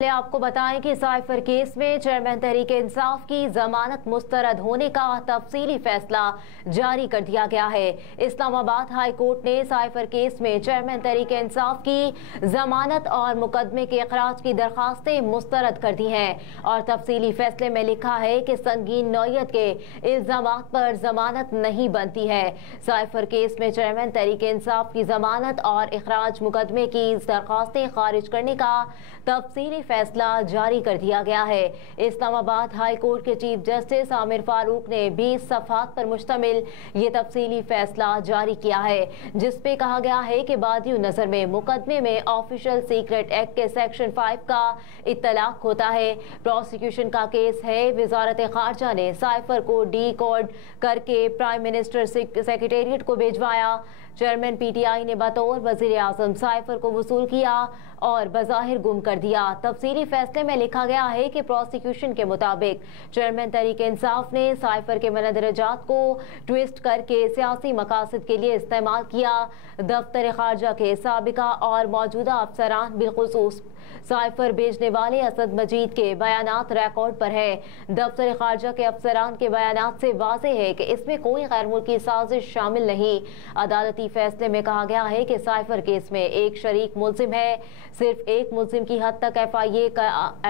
आपको बताएं कि साइफर केस में चेयरमैन तहरीक-ए-इंसाफ की जमानत मुस्तरद होने का तफसीली फैसला जारी कर दिया गया है। इस्लामाबाद हाई कोर्ट ने साइफर केस में चेयरमैन तहरीक-ए-इंसाफ की जमानत और मुकदमे के इखराज की दरखास्तें मुस्तरद कर दी हैं और तफसीली फैसले में लिखा है कि संगीन नौयत के इल्जामात पर जमानत नहीं बनती है। साइफर केस में चेयरमैन तहरीक-ए-इंसाफ की जमानत और इखराज मुकदमे की दरखास्तें खारिज करने का तफसीली फैसला जारी कर दिया गया है। इस्लामाबाद हाई कोर्ट के चीफ जस्टिस आमिर फारूक ने 20 सफ़हात पर मुश्तमिल ये तफसीली फैसला जारी किया है, जिसपे कहा गया है कि बादियों नजर में मुकदमे में ऑफिशियल सीक्रेट एक्ट के सेक्शन 5 का इत्तलाक होता है। प्रोसिक्यूशन का केस है। वजारत खारजा ने साइफर को डी कोड करके प्राइम मिनिस्टर सेक्रेटेरिएट को भिजवाया। चेयरमैन पीटीआई ने बतौर वजीर आजम साइफर को वसूल किया और बज़ाहिर गुम कर दिया। तफसीली फैसले में लिखा गया है कि प्रोसिक्यूशन के मुताबिक चेयरमैन तहरीक-ए-इंसाफ ने साइफर के मनदरजात को ट्विस्ट करके सियासी मकासद के लिए इस्तेमाल किया। दफ्तर खारजा के साबिका और मौजूदा अफसरान बिलखुसूस साइफर भेजने वाले असद मजीद के बयानात रिकॉर्ड पर है। दफ्तर खारजा के अफसरान के बयानात से वाज़ेह है कि इसमें कोई गैर मुल्की साजिश शामिल नहीं। अदालती फैसले में कहा गया है कि साइफर केस में एक शरीक मुल्जिम है। सिर्फ एक मुल्जिम की हद तक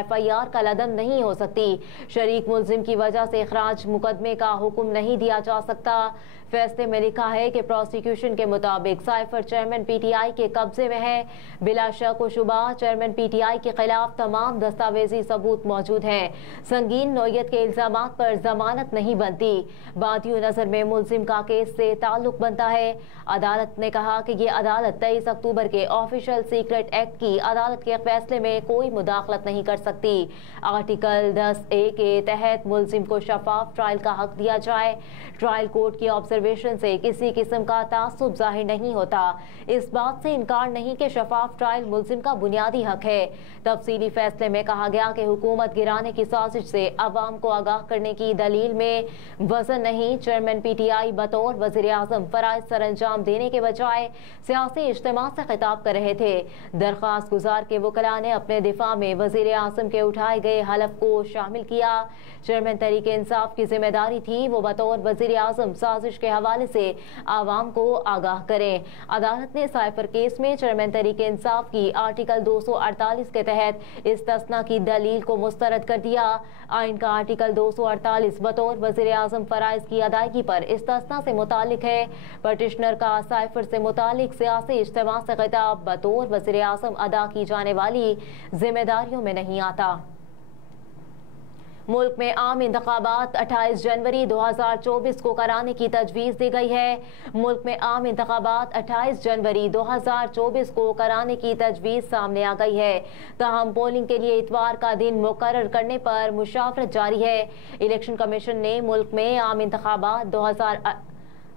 FIR का लदम नहीं हो सकती। शरीक मुल्जिम की वजह से इखराज मुकदमे का हुक्म नहीं दिया जा सकता। फैसले में लिखा है कि प्रोसिक्यूशन के मुताबिक साइफर चेयरमैन पीटीआई के कब्जे में है। बिला शक व शुबा चेयरमैन पीटीआई के खिलाफ तमाम दस्तावेजी सबूत मौजूद हैं। संगीन नौयत के इल्जामात पर जमानत नहीं बनती। बादियों नजर में मुल्जिम का केस से ताल्लुक बनता है। अदालत ने कहा कि ये अदालत 23 अक्टूबर के ऑफिशियल सीक्रेट एक्ट की अदालत के फैसले में कोई मुदाखलत नहीं कर सकती। आर्टिकल 10A के तहत मुल्जिम को शफाफ ट्रायल का हक दिया जाए। ट्रायल कोर्ट की ऑब्जर्वेशन से किसी किस्म का तासुब जाहिर नहीं होता। इस बात से इनकार नहीं कि शफाफ ट्रायल मुल्जिम का बुनियादी हक है। तफसीली फैसले में कहा गया कि हुकूमत गिराने की साजिश से अवाम को आगाह करने की दलील में वजन नहीं। चेयरमैन पीटीआई बतौर वजीर आजम फराइज सर अंजाम देने के बजाय सियासी इज्तिमा से खिताब कर रहे थे। दरख्वास्त गुजार के वकला ने अपने दिफा में वजीर आजम के उठाए गए हलफ को शामिल किया। चेयरमैन तहरीक-ए-इंसाफ की जिम्मेदारी थी वो बतौर वजीर आजम साजिश के हवाले से आवाम को आगाह करें। अदालत ने साइफर केस में चेयरमैन तहरीक-ए-इंसाफ की आर्टिकल 248 के तहत इस्तिस्ना की दलील को मुस्तरद कर दिया। आइन का आर्टिकल 248 बतौर वजीर आजम फराइज की अदायगी पर इस्तिस्ना से मुतालिक है। पटिशनर का साइफर से मुतालिक सियासी इज्तिमा से खिताब बतौर वजीर आजम अदा की जाने वाली जिम्मेदारियों में नहीं आता। मुल्क में आम इंतखाबात 28 जनवरी 2024 को कराने की तजवीज़ दी गई है। मुल्क में आम इंतखाबात 28 जनवरी 2024 को कराने की तजवीज़ सामने आ गई है। ताहम पोलिंग के लिए इतवार का दिन मुकर्रर करने पर मुशावरत जारी है। इलेक्शन कमीशन ने मुल्क में आम इंतखाबात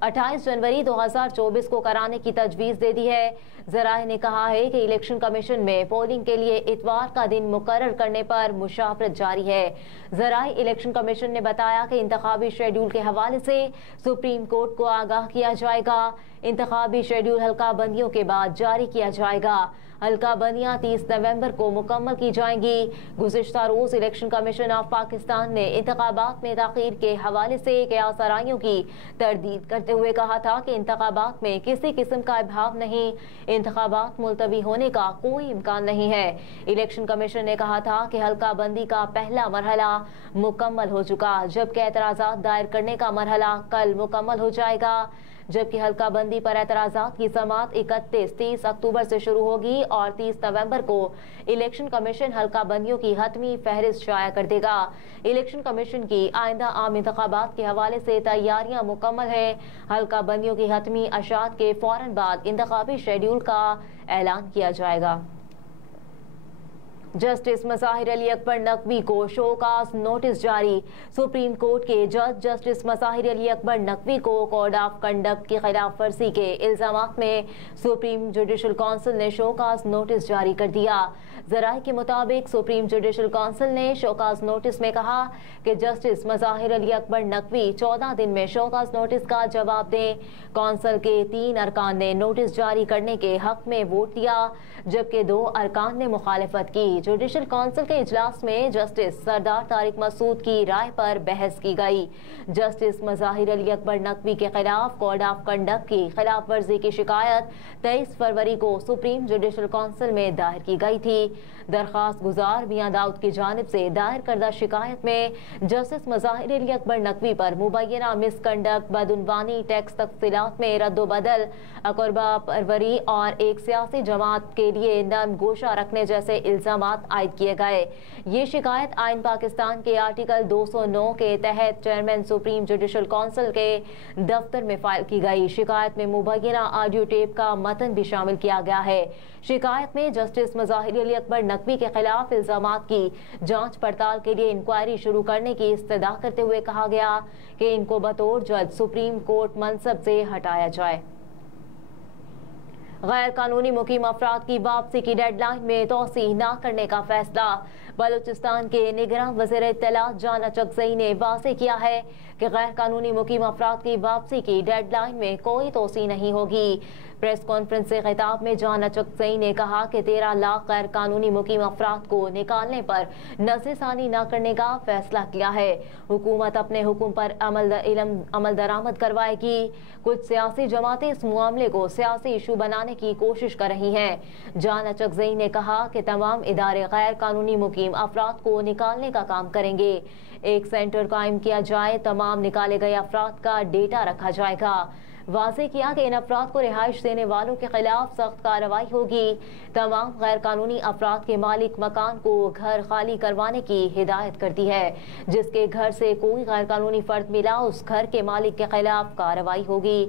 28 जनवरी 2024 को कराने की तजवीज़ दे दी है। ज़राए ने कहा है कि इलेक्शन कमीशन में पोलिंग के लिए इतवार का दिन मुकर्रर करने पर मुशावरत जारी है। ज़राए इलेक्शन कमीशन ने बताया कि इंतखाबी शेड्यूल के हवाले से सुप्रीम कोर्ट को आगाह किया जाएगा। इंतखाबी शेड्यूल हल्का बंदियों के बाद जारी किया जाएगा। हल्का बंदियाँ 30 नवंबर को मुकम्मल की जाएंगी। गुज़िश्ता रोज़ इलेक्शन कमीशन ऑफ पाकिस्तान ने इंतखाबात में ताख़ीर के हवाले से क़यास आराइयों की तरदीद करते हुए कहा था कि इंतखाबात में किसी किस्म का अभाव नहीं, इंतखाबात मुलतवी होने का कोई इम्कान नहीं है। इलेक्शन कमीशन ने कहा था कि हल्का बंदी का पहला मरहला मुकम्मल हो चुका, जबकि एतराज़ात दायर करने का मरहला कल मुकम्मल हो जाएगा। जबकि हल्का बंदी पर एतराज़ात की समाअत 30 अक्टूबर से शुरू होगी और 30 नवंबर को इलेक्शन कमीशन हल्का बंदियों की हतमी फहरिस्त शाया कर देगा। इलेक्शन कमीशन की आइंदा आम इंतखाबात के हवाले से तैयारियां मुकम्मल है। हल्का बंदियों की हतमी अशात के फौरन बाद इंतखाबी शेड्यूल का ऐलान किया जाएगा। जस्टिस मज़ाहिर अली अकबर नकवी को शोकाज नोटिस जारी। सुप्रीम कोर्ट के जज जस्टिस मज़ाहिर अली अकबर नकवी को कोड ऑफ कंडक्ट की खिलाफ वर्जी के इल्जामात में सुप्रीम जुडिशल काउंसिल ने शोकाज नोटिस जारी कर दिया। ज़राए के मुताबिक सुप्रीम जुडिशल काउंसिल ने शोकाज नोटिस में कहा कि जस्टिस मज़ाहिर अली अकबर नकवी 14 दिन में शोकाज नोटिस का जवाब दें। काउंसिल के 3 अरकान ने नोटिस जारी करने के हक में वोट दिया, जबकि 2 अरकान ने मुखालिफत की। जुडिशल काउंसिल के इजलास में जस्टिस सरदार तारिक मसूद की राय पर बहस की गई। जस्टिस मज़ाहिर अली अकबर नकवी के खिलाफ कोड ऑफ कंडक्ट की खिलाफ वर्जी की शिकायत 23 फरवरी को सुप्रीम जुडिशल काउंसिल में दायर की गई थी। दरखास्त गुजार मियां दाऊद की जानिब से दायर करदा शिकायत में जस्टिस मज़ाहिर अली अकबर नकवी पर मुबैना मिसकंडक्ट, बदउनवानी, टैक्स तफसीलात में रद्दोबदल, अकरबा परवरी और एक सियासी जमात के लिए नरम गोशा रखने जैसे इल्जामात आयद किए गए। ये शिकायत आइन पाकिस्तान के आर्टिकल 209 के तहत चेयरमैन सुप्रीम जुडिशल काउंसिल के दफ्तर में फाइल की गई। शिकायत में मुबैना ऑडियो टेप का मतन भी शामिल किया गया है। शिकायत में जस्टिस मज़ाहिर अली अकबर नकवी के खिलाफ इल्जामात की जांच पड़ताल के लिए इंक्वायरी शुरू करने की इस्तदा करते हुए कहा गया कि इनको बतौर जज सुप्रीम कोर्ट मनसब से हटाया जाए। गैर कानूनी मुकीम अफराद की वापसी की डेडलाइन में तोसी न करने का फैसला। बलूचिस्तान के निगरान वज़ीर इत्तलात जाना चकज़ई ने वाज़ेह किया है कि गैर कानूनी मुकीम अफराद की वापसी की डेडलाइन में कोई तोसी नहीं होगी। प्रेस कॉन्फ्रेंस से खिताब में जाना चकज़ई ने कहा कि 13 लाख गैर कानूनी मुकीम अफराद को निकालने पर नज़रसानी न करने का फैसला किया है। हुकूमत अपने हुक्म पर अमल दरामद करवाएगी। कुछ सियासी जमातें इस मामले को सियासी इशू बनाने की कोशिश कर रही हैं। जाना चकज़ई ने कहा कि तमाम इदारे गैर कानूनी मुकीम अफराद को निकालने का काम करेंगे। एक सेंटर कायम किया जाए, तमाम निकाले गए अफराद का डेटा रखा जाएगा। वाज़ेह किया कि इन अफराद को रिहाइश देने वालों के खिलाफ सख्त कार्रवाई होगी। तमाम गैर कानूनी अफराद के मालिक मकान को घर खाली करवाने की हिदायत करती है। जिसके घर से कोई गैर कानूनी फर्द मिला, उस घर के मालिक के खिलाफ कार्रवाई होगी।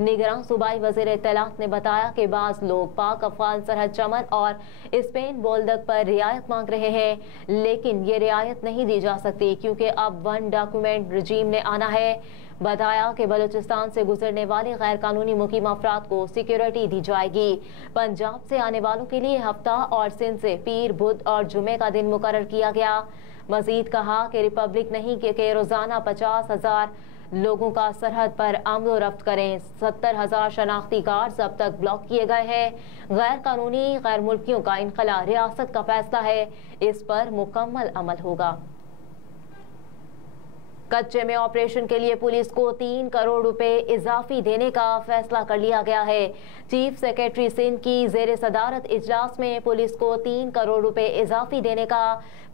निगरान सूबाई वज़ीर इत्तलात ने बताया कि बाज़ लोग पाक अफगान सरहद चमन और स्पेन बोल्दक पर रियायत मांग रहे हैं, लेकिन ये रियायत नहीं दी जा सकती क्योंकि अब 1 डॉक्यूमेंट रजीम ने आना है। बताया कि बलूचिस्तान से गुजरने वाले गैर कानूनी मुकीम अफराद को सिक्योरिटी दी जाएगी। पंजाब से आने वालों के लिए हफ्ता और सिंध से पीर, बुध और जुमे का दिन मुकर्रर किया गया। मजीद कहा कि रिपब्लिक नहीं के रोजाना 50,000 लोगों का सरहद पर आमद रफ्त करें। 70,000 शनाख्ती कार्ड अब तक ब्लॉक किए गए हैं। गैर कानूनी गैर मुल्कियों का इनखला रियासत का फैसला है, इस पर मुकम्मल अमल होगा। कच्चे में ऑपरेशन के लिए पुलिस को 3 करोड़ रुपए इजाफी देने का फैसला कर लिया गया है। चीफ सेक्रेटरी सिंध की जेर सदारत इजलास में पुलिस को 3 करोड़ रुपए इजाफी देने का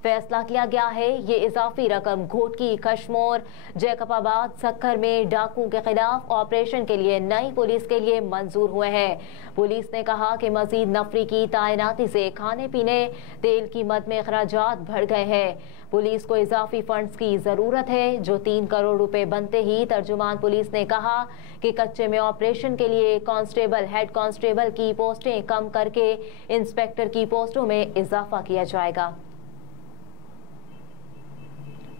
फैसला किया गया है। ये इजाफी रकम घोटकी, कश्मोर, जैकबाबाद, सक्खर में डाकुओं के खिलाफ ऑपरेशन के लिए नई पुलिस के लिए मंजूर हुए हैं। पुलिस ने कहा कि मजीद नफरी की तैनाती से खाने पीने, तेल कीमत में अखराजात बढ़ गए हैं। पुलिस को इजाफी फंड्स की जरूरत है जो 3 करोड़ रुपए बनते ही। तर्जुमान पुलिस ने कहा कि कच्चे में ऑपरेशन के लिए कांस्टेबल, हेड कांस्टेबल की पोस्टें कम करके इंस्पेक्टर की पोस्टों में इजाफा किया जाएगा।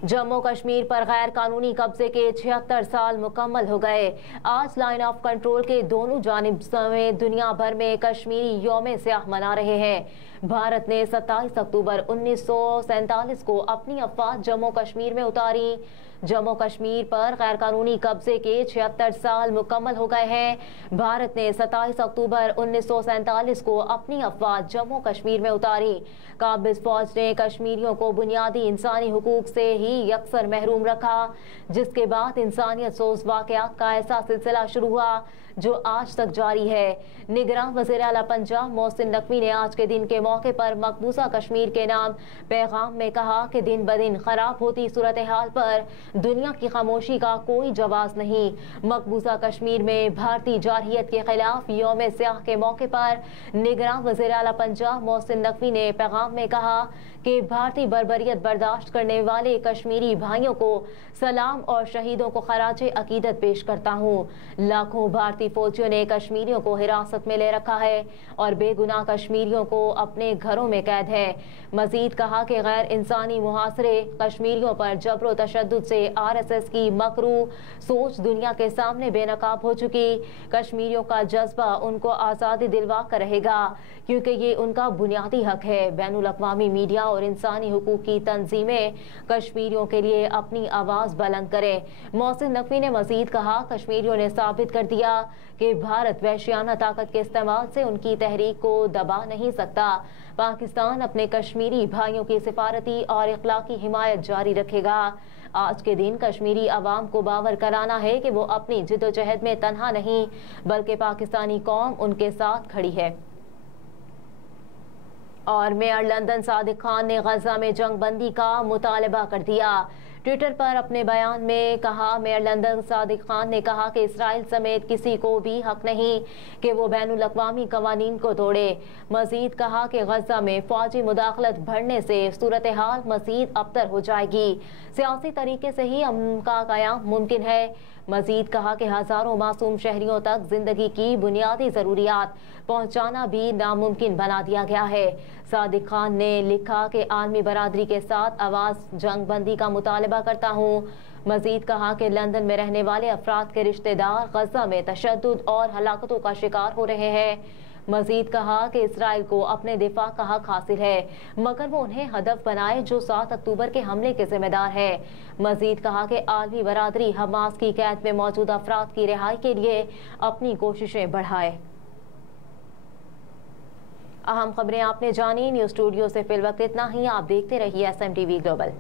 जम्मू कश्मीर पर गैर कानूनी कब्जे के 76 साल मुकम्मल हो गए। आज लाइन ऑफ कंट्रोल के दोनों जानिब समेत दुनिया भर में कश्मीरी यौम स्याह मना रहे हैं। भारत ने 27 अक्टूबर 1947 को अपनी अफवाज जम्मू कश्मीर में उतारी। जम्मू कश्मीर पर गैर कानूनी कब्जे के 76 साल मुकम्मल हो गए हैं। भारत ने 27 अक्टूबर 1947 को अपनी अफवाज जम्मू कश्मीर में उतारी। काबिज फौज ने कश्मीरियों को बुनियादी इंसानी हुकूक से ही यकसर महरूम रखा, जिसके बाद इंसानियत सोज वाक़यात का ऐसा सिलसिला शुरू हुआ जो आज तक जारी है। निगरान वज़ीर आला पंजाब मोहसिन नकवी ने आज के दिन के मौके पर मकबूजा कश्मीर के नाम पैगाम में कहा कि दिन ब दिन खराब होती सूरत हाल पर दुनिया की खामोशी का कोई जवाब नहीं। मकबूजा कश्मीर में भारतीय जारहियत के खिलाफ यौम स्याह के मौके पर निगरान वज़ीर आला पंजाब मोहसिन नकवी ने पैगाम में कहा कि भारतीय बर्बरियत बर्दाश्त करने वाले कश्मीरी भाइयों को सलाम और शहीदों को खराजे अकीदत पेश करता हूँ। लाखों भारतीय फौजियों ने कश्मीरियों को हिरासत में ले रखा है और बेगुनाह कश्मीरियों को अपने घरों में कैद है। मजीद कहा कि गैर इंसानी मुहासरे, कश्मीरियों पर जबर व तशद्दुद से RSS की मकरू सोच दुनिया के सामने बेनकाब हो चुकी। कश्मीरियों का जज्बा उनको आज़ादी दिलवा कर रहेगा क्योंकि ये उनका बुनियादी हक है। बैनुल अक़वामी मीडिया और इंसानी हुकूक की तंजीमें कश्मीरियों के लिए अपनी आवाज़ बुलंद करें। मोहसिन नकवी ने मजीद कहा, कश्मीरियों ने साबित कर दिया कि भारत वहशियाना ताकत के इस्तेमाल से उनकी तहरीक को दबा नहीं सकता। पाकिस्तान अपने कश्मीरी भाइयों की सिफारती और इखलाकी हिमायत जारी रखेगा। आज के दिन कश्मीरी अवाम को बावर कराना है कि वो अपनी जिद्दोजहद में तन्हा नहीं, बल्कि पाकिस्तानी कौम उनके साथ खड़ी है। और मेयर लंदन सादिक खान ने गजा में जंग बंदी का मुतालबा कर दिया। ट्विटर पर अपने बयान में कहा, मेयर लंदन सादिक खान ने कहा कि इसराइल समेत किसी को भी हक नहीं कि वो बैनुल अक़वामी कवानीन को तोड़े। मजीद कहा कि गजा में फौजी मुदाखलत बढ़ने से सूरत हाल मजीद अबतर हो जाएगी। सियासी तरीके से ही अमन का क़याम मुमकिन है। मजीद कहा कि हज़ारों मासूम शहरियों तक जिंदगी की बुनियादी ज़रूरियात पहुँचाना भी नामुमकिन बना दिया गया है। सादिक खान ने लिखा कि आलमी बरादरी के साथ आवाज़ जंग बंदी का मुतालबा करता हूँ। मजीद कहा कि लंदन में रहने वाले अफराद के रिश्तेदार गजा में तशद्दुद और हलाकतों का शिकार हो रहे हैं। मजीद कहा कि इसराइल को अपने दिफा का हक हासिल है, मगर वो उन्हें हदफ बनाए जो 7 अक्टूबर के हमले के जिम्मेदार है। मजीद कहा कि आलमी बरादरी हमास की कैद में मौजूद अफराद की रिहाई के लिए अपनी कोशिशें बढ़ाए। अहम खबरें आपने जानी। न्यूज़ स्टूडियो से फिल वक्त इतना ही। आप देखते रहिए SMTV ग्लोबल।